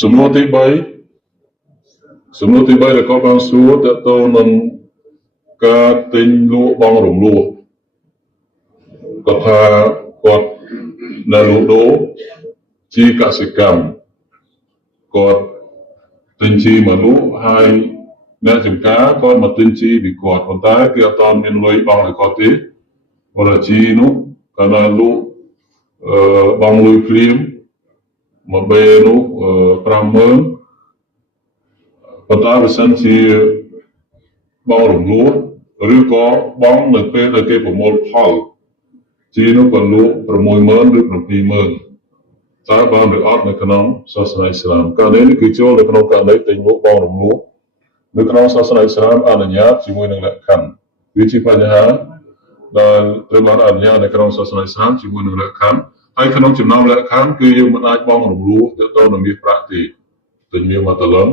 សំណួរទី3ដែលគាត់បានសួរតើតើនឹងការទិញលក់បងរំលោះគាត់ថាគាត់នៅលក់ដូរជាកសិកម្មគាត់ទិញជីមកលក់ហើយអ្នកចំការគាត់មកទិញជីពីគាត់ប៉ុន្តែគឺអត់ទាន់មានលុយបង់ឲ្យគាត់ទេព្រោះជីនោះគាត់នៅលក់បង់លុយភ្លាមមកបេនោះ50000ប៉ុន្តែបើសិនជាបងរំលោះឬក៏បងនៅពេលដែលគេប្រមូលផលជីនោះក៏លក់60000ឬ70000តើបានឬអត់នៅក្នុងសាសនាអ៊ីស្លាមករណីនេះគឺចូលនៅក្នុងករណីទិញលក់បងរំលោះនៅក្នុងសាសនាអ៊ីស្លាមអនុញ្ញាតជាមួយនឹងលក្ខខណ្ឌវាជាបញ្ហាដែលត្រូវបានអនុញ្ញាតនៅក្នុងសាសនាអ៊ីស្លាមជាមួយនឹងលក្ខខណ្ឌហើយក្នុងចំណោមលក្ខខណ្ឌគឺយើងមិនអាចបងរំលោះទៅដល់នឹងមាសប្រាក់ទេទិញមាសមកតឡឹង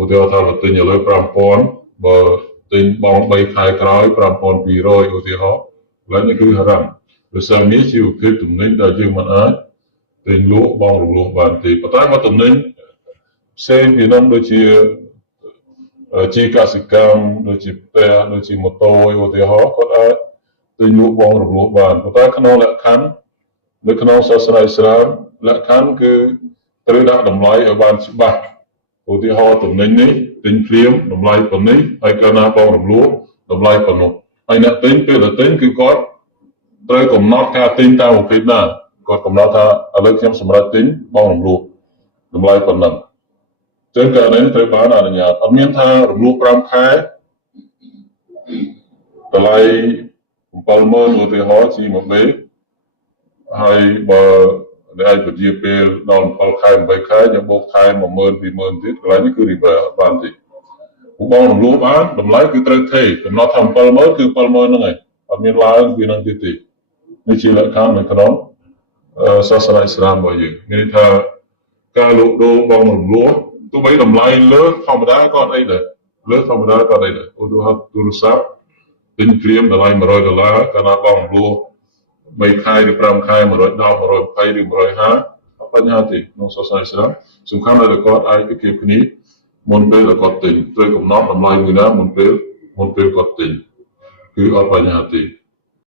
ឧទាហរណ៍ថាបើទិញឥឡូវ5000បើទិញបង3ខែក្រោយ5200ឧទាហរណ៍ឡើយនេះគឺហារ៉ាមដោយសារមាសជាប្រភេទទំនិញដែលយើងមិនអាចទិញលក់បងរំលោះបានទេប៉ុន្តែបើទំនិញផ្សេងពីនោះដូចជាកសិកម្មដូចជាផ្ទះដូចជាម៉ូតូឧទាហរណ៍គាត់អាចទិញលក់បងរំលោះបានប៉ុន្តែក្នុងលក្ខខណ្ឌនៅក្នុងសាសនាអ៊ីស្លាមលក្ខខណ្ឌគឺត្រូវដាក់តម្លៃឲ្យបានច្បាស់ឧទាហរណ៍ទំនិញនេះទិញភ្លាមតម្លៃប៉ុណ្នេះហើយកាលណាបងរំលោះតម្លៃប៉ុណ្ណោះហើយអ្នកទិញពេលដែលទិញគឺគាត់ត្រូវកំណត់ការទិញតាមប្រភេទណាគាត់កំណត់ថាឥឡូវខ្ញុំសម្រាប់ទិញបងរំលោះតម្លៃប៉ុណ្ណឹងចឹងករណីនេះត្រូវបានអនុញ្ញាតអត់មានថារំលោះ5ខែតម្លៃ70000ឧទាហរណ៍ជីមកបេហើយបើដែលពជាពេលដល់7ខែ8ខែយើងបូកខែ10000 20000ទៀតកន្លែងនេះគឺ river បានទេបងរំលោះបានតម្លៃគឺត្រូវថេរកំណត់ថា70000គឺ70000ហ្នឹងហើយអត់មានឡើងពីហ្នឹងទៀតទេនេះជាលក្ខខណ្ឌនៅក្នុងសាសនាអ៊ីស្លាមរបស់យើងមានន័យថាការលក់ដូរបងរំលោះទោះបីតម្លៃលើធម្មតាក៏អីដែរលើធម្មតាក៏អីដែរឧទាហរណ៍ទូរស័ព្ទទិញព្រាមតម្លៃ$100កាលណាបងរំលោះ3ខែឬ5ខែ110 120ឬ150អត់បញ្ហាទេក្នុងសាសនាអ៊ីស្លាមសំខាន់ដែលគាត់អាចពិភាក្សាគ្នាមុនពេលគាត់ទិញត្រូវកំណត់តម្លៃមួយណាមុនពេលគាត់ទិញគឺអត់បញ្ហាទេ